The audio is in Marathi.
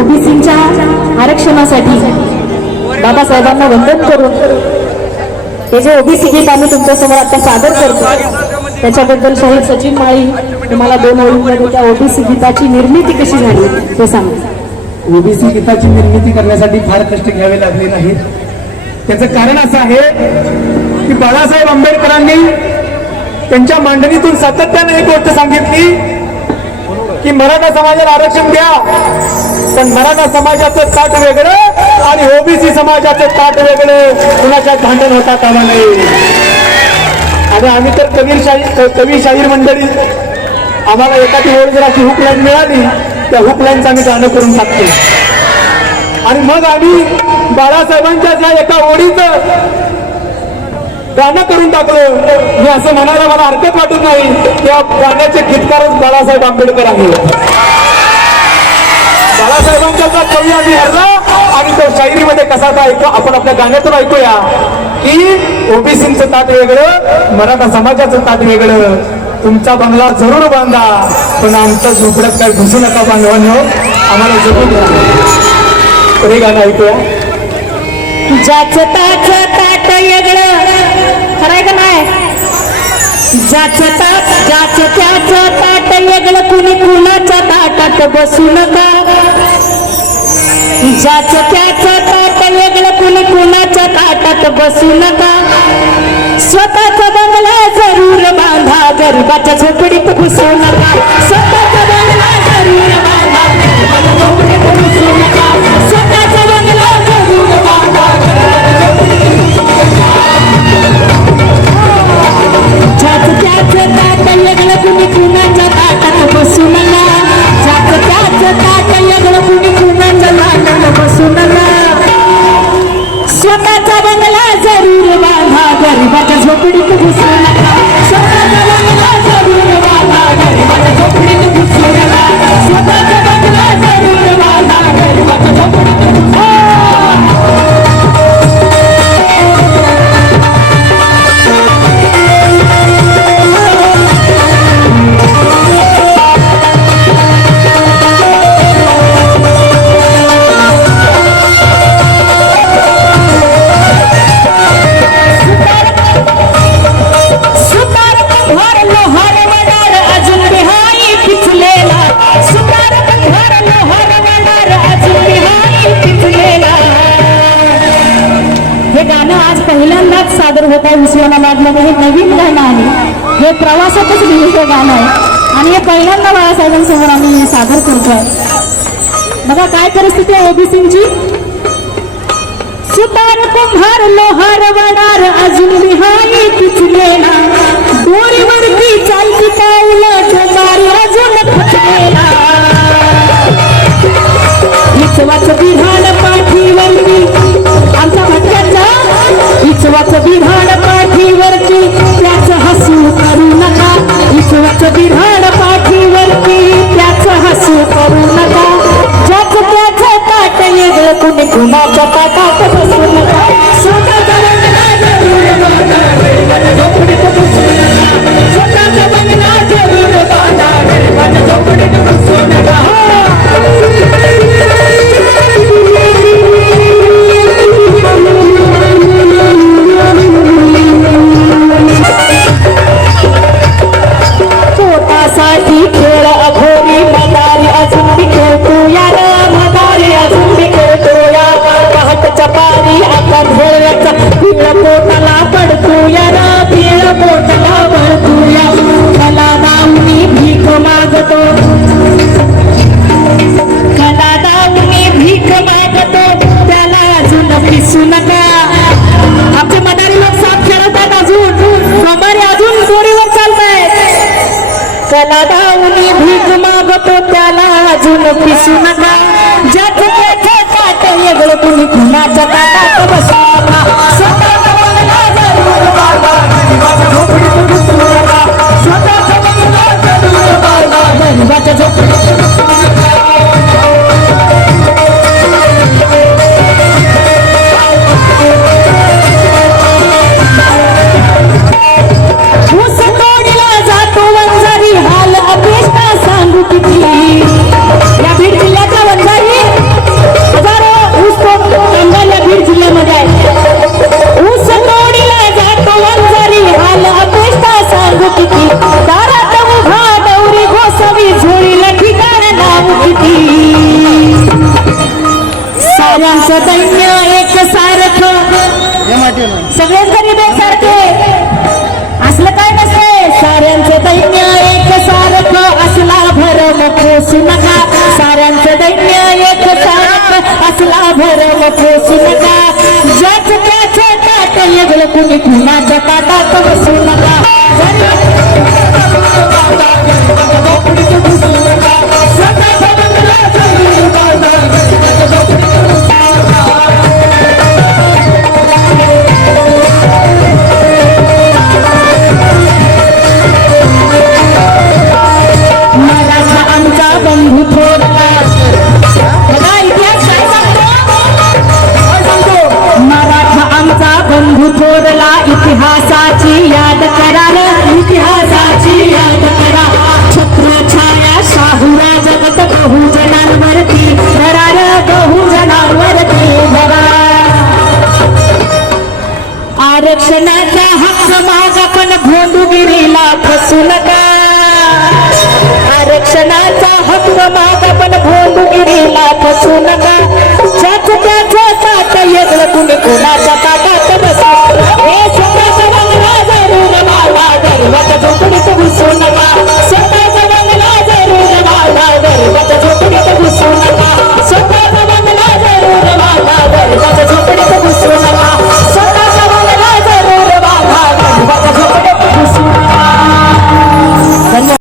ओबीसीच्या आरक्षणासाठी बाबासाहेबांना वंदन करून हे जे ओबीसी गीत आम्ही तुमच्यासमोर आता सादर करतो त्याच्याबद्दल शहीद सचिन माळी तुम्हाला दोन ओळींमध्ये त्या ओबीसी गीताची निर्मिती कशी झाली ते सांगा. ओबीसी गीताची निर्मिती करण्यासाठी फार कष्ट घ्यावे लागले नाहीत. त्याचं कारण असं आहे की बाळासाहेब आंबेडकरांनी त्यांच्या मांडणीतून सातत्याने एक गोष्ट सांगितली की मराठा समाजाला आरक्षण द्या. पण मराठा समाजाचं ताट वेगळं आणि ओबीसी समाजाचं ताट वेगळं. कुणाच्या भांडण होता कामा नये आणि आम्ही तर कबीर शाहीर कवी शाहीर मंडळी आम्हाला एखादी ओळ जर अशी हुक लाईन मिळाली त्या हुक लाईनचं आम्ही गाणं करून टाकतो. आणि मग आम्ही बाळासाहेबांच्या ज्या एका ओळीचं गाणं करून टाकलं मी असं म्हणायला मला हरकत वाटत नाही. त्या गाण्याचे गीतकारच बाळासाहेब आंबेडकर आहे बाळासाहेबांचा जो कवी आम्ही हरला आणि तो शायरीमध्ये कसा का ऐकतो आपण आपल्या गाण्यातून ऐकूया. की ओबीसीचं ताट वेगळं मराठा समाजाचं ताट वेगळं. तुमचा बंगला जरूर बांधा पण आमचं झोपड्यात काय घुसू नका बांधवांनो. आम्हाला जरूर तर हे गाणं ऐकूया. ज्याचं ताच ताट वेगळं. खरंय का नाही? वेगळं कुणी कुणाच्या ताटात बसू नका. ज्याच त्याच ताट वेगळं कुणी कुणाच्या ताटात बसू नका. स्वतःचा बंगला जरूर बांधा गरीबाच्या झोपडीत घुसू नका. स्वतःचा बंगला जरूर हे गाणं आज पहिल्यांदाच सादर होत आहे उस्मानाबादमध्ये हे नवीन गाणं आहे. हे प्रवासातच लिहिलेलं गाणं आहे. आणि हे पहिल्यांदा बाळासाहेबांसमोर आम्ही सादर करतोय. बघा काय परिस्थिती आहे ओबीसींची. सुतार कुंभार लोहार वडार अजून विहाई पिचलेला दोरीवरती चालती पाऊल डोंगारी अजून पिचलेला पोटासाठी खेळ अघोरी मदारी अजून मी खेळतो या मदारी अजून मी खेळतो या पहाटच्या पारी आता भेळ्याचा पिळ पोटाला पडतो या भीक मागतो त्याला अजून पिसू दैन्य एक सारखं. सगळेच गरीब एकसारखे असलं काय नसते. साऱ्यांचं दैन्य एक सारखं. असला भरम पोसू नका साऱ्यांचं दैन्य एक सारखं. असला भरम पोसू नका ज्याच त्याच ताट वेगळं कुणी कुणाच्या ताटात बसू नका. थोरला इतिहासाची याद करा इतिहासाची याद करा. छत्रछाया शाहूरा जगत बहुजनांवरती. धरा रे, बहुजनांवरती. धरा. आरक्षणाचा हक्क माग पण भोंदूगिरीला फसू नका. आरक्षणाचा हक्क माग पण भोंदूगिरीला